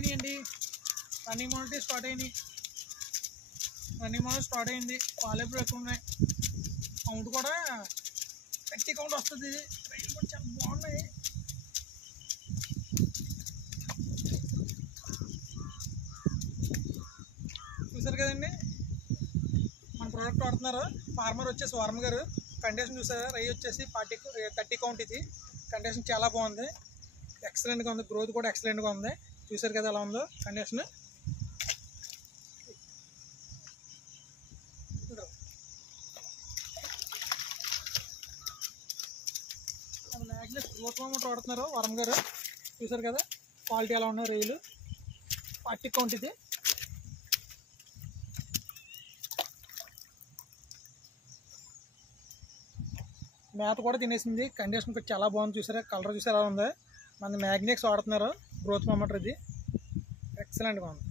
అయినాయండి. Running model start అయినాయి. Running model start అయింది. పాలు ఎప్పుడు ఎక్కువ ఉన్నాయి. కౌంట్ కూడా గట్టి కౌంట్ వస్తుంది. రైలు కూడా చాలా బాగున్నాయి. చూసారు కదండి, మన ప్రోడక్ట్ వాడుతున్నారు. ఫార్మర్ వచ్చేసి వర్మ గారు. కండిషన్ చూసారా, రై వచ్చేసి 30 కౌంట్. ఇది కండిషన్ చాలా బాగుంది, ఎక్సలెంట్గా ఉంది. గ్రోత్ కూడా ఎక్సలెంట్గా ఉంది. చూసారు కదా ఎలా ఉందో కండిషన్. మ్యాగ్నెస్ గ్రోత్ మోమెంట్ వాడుతున్నారు వర్మ గారు. చూసారు కదా క్వాలిటీ ఎలా ఉన్నాయి. రైలు 40 కౌంట్. ఇది మేత కూడా తినేసింది. కండిషన్ చాలా బాగుంది. చూసారా కలర్ చూసారా ఎలా ఉంది. మన మ్యాగ్నెక్స్ వాడుతున్నారు గ్రోత్ మోమెంట్. ఇది ఎక్సలెంట్గా ఉంది.